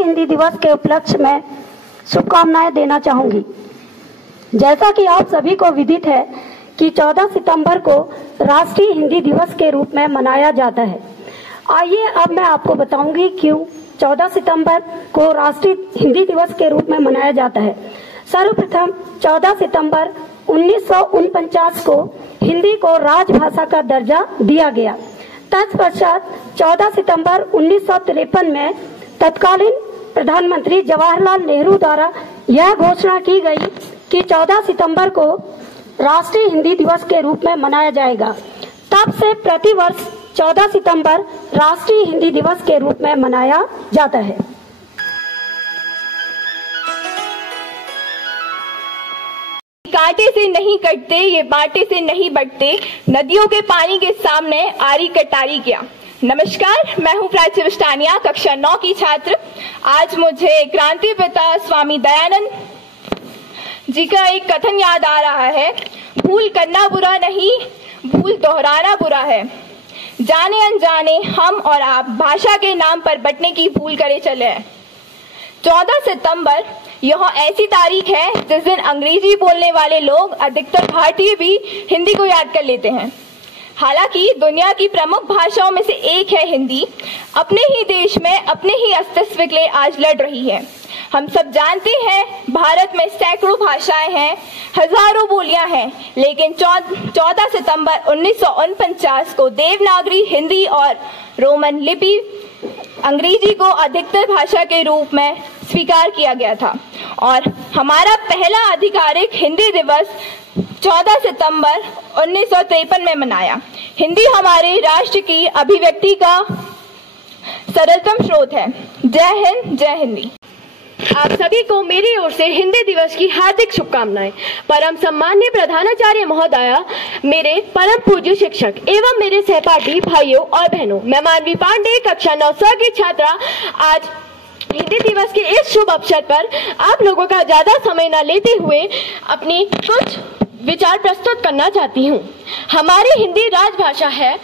हिंदी दिवस के उपलक्ष्य में शुभकामनाएं देना चाहूंगी। जैसा कि आप सभी को विदित है कि 14 सितंबर को राष्ट्रीय हिंदी दिवस के रूप में मनाया जाता है। आइए अब मैं आपको बताऊंगी क्यों 14 सितंबर को राष्ट्रीय हिंदी दिवस के रूप में मनाया जाता है। सर्वप्रथम 14 सितंबर 1949 को हिंदी को राजभाषा का दर्जा दिया गया। तत्पश्चात 14 सितंबर 1953 में तत्कालीन प्रधानमंत्री जवाहरलाल नेहरू द्वारा यह घोषणा की गई कि 14 सितंबर को राष्ट्रीय हिंदी दिवस के रूप में मनाया जाएगा। तब से प्रतिवर्ष 14 सितंबर राष्ट्रीय हिंदी दिवस के रूप में मनाया जाता है। कांटे से नहीं कटते ये बांटे से नहीं बटते, नदियों के पानी के सामने आरी कटारी क्या। नमस्कार, मैं हूं प्राची विष्टानिया, कक्षा 9 की छात्र। आज मुझे क्रांति पिता स्वामी दयानंद जी का एक कथन याद आ रहा है। भूल करना बुरा नहीं, भूल दोहराना बुरा है। जाने अनजाने हम और आप भाषा के नाम पर बंटने की भूल करे चले हैं। 14 सितंबर यह ऐसी तारीख है जिस दिन अंग्रेजी बोलने वाले लोग, अधिकतर भारतीय भी, हिंदी को याद कर लेते हैं। हालांकि दुनिया की प्रमुख भाषाओं में से एक है हिंदी, अपने ही देश में अपने ही अस्तित्व के लिए आज लड़ रही है। हम सब जानते हैं भारत में सैकड़ों भाषाएं हैं, हजारों बोलियां हैं, लेकिन 14 सितंबर 1949 को देवनागरी, हिंदी और रोमन लिपि अंग्रेजी को अधिकतर भाषा के रूप में स्वीकार किया गया था और हमारा पहला आधिकारिक हिंदी दिवस 14 सितंबर 1953 में मनाया। हिंदी हमारे राष्ट्र की अभिव्यक्ति का सरलतम स्रोत है। जय हिंद, जय हिंदी। आप सभी को मेरी ओर से हिंदी दिवस की हार्दिक शुभकामनाएं। परम सम्मान्य प्रधानाचार्य महोदया, मेरे परम पूज्य शिक्षक एवं मेरे सहपाठी भाइयों और बहनों, मैं मानवी पांडे, कक्षा 9 की छात्रा, आज हिंदी दिवस के इस शुभ अवसर पर आप लोगों का ज्यादा समय न लेते हुए अपनी कुछ विचार प्रस्तुत करना चाहती हूँ। हमारी हिंदी राजभाषा है,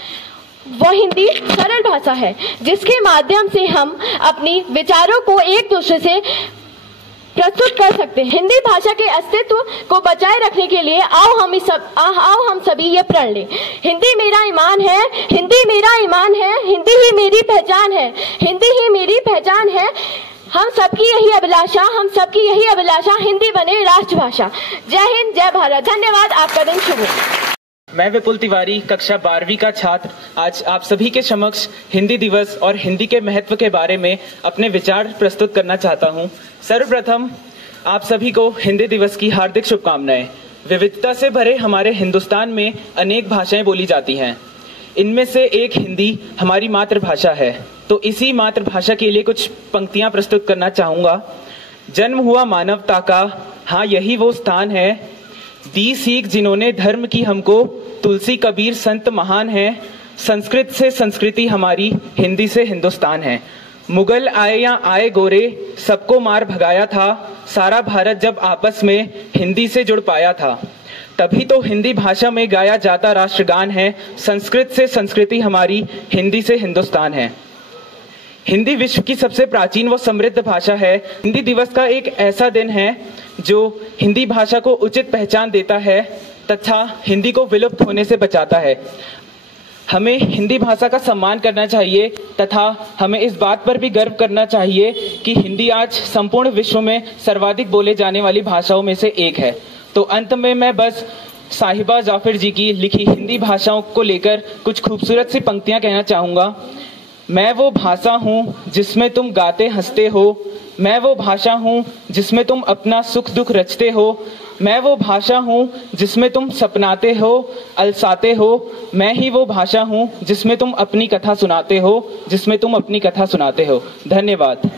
वह हिंदी सरल भाषा है जिसके माध्यम से हम अपनी विचारों को एक दूसरे से प्रस्तुत कर सकते हैं। हिंदी भाषा के अस्तित्व को बचाए रखने के लिए आओ हम सभी ये प्रण लें। हिंदी मेरा ईमान है, हिंदी मेरा ईमान है, हिंदी ही मेरी पहचान है, हिंदी ही मेरी पहचान है। हम सबकी यही अभिलाषा हिंदी बने राष्ट्रभाषा। जय हिंद, जय भारत। धन्यवाद। आपका दिन शुभ हो। मैं विपुल तिवारी, कक्षा 12वीं का छात्र, आज आप सभी के समक्ष हिंदी दिवस और हिंदी के महत्व के बारे में अपने विचार प्रस्तुत करना चाहता हूं। सर्वप्रथम आप सभी को हिंदी दिवस की हार्दिक शुभकामनाएं। विविधता से भरे हमारे हिंदुस्तान में अनेक भाषाएं बोली जाती हैं। इनमें से एक हिंदी हमारी मातृभाषा है, तो इसी मातृभाषा के लिए कुछ पंक्तियां प्रस्तुत करना चाहूंगा। जन्म हुआ मानवता का, हाँ यही वो स्थान है, दी सीख जिन्होंने धर्म की हमको, तुलसी कबीर संत महान है, संस्कृत से संस्कृति हमारी, हिंदी से हिंदुस्तान है। मुगल आए या आए गोरे, सबको मार भगाया था, सारा भारत जब आपस में हिंदी से जुड़ पाया था। तभी तो हिंदी भाषा में गाया जाता राष्ट्रगान है, संस्कृत से संस्कृति हमारी, हिंदी से हिंदुस्तान है। हिंदी विश्व की सबसे प्राचीन व समृद्ध भाषा है। हिंदी दिवस का एक ऐसा दिन है जो हिंदी भाषा को उचित पहचान देता है तथा हिंदी को विलुप्त होने से बचाता है। हमें हिंदी भाषा का सम्मान करना चाहिए तथा हमें इस बात पर भी गर्व करना चाहिए कि हिंदी आज संपूर्ण विश्व में सर्वाधिक बोले जाने वाली भाषाओं में से एक है। तो अंत में मैं बस साहिबा जाफर जी की लिखी हिंदी भाषाओं को लेकर कुछ खूबसूरत सी पंक्तियां कहना चाहूंगा। मैं वो भाषा हूँ जिसमें तुम गाते हंसते हो, मैं वो भाषा हूँ जिसमें तुम अपना सुख दुख रचते हो, मैं वो भाषा हूँ जिसमें तुम सपनाते हो, अलसाते हो, मैं ही वो भाषा हूँ जिसमें तुम अपनी कथा सुनाते हो, जिसमें तुम अपनी कथा सुनाते हो। धन्यवाद।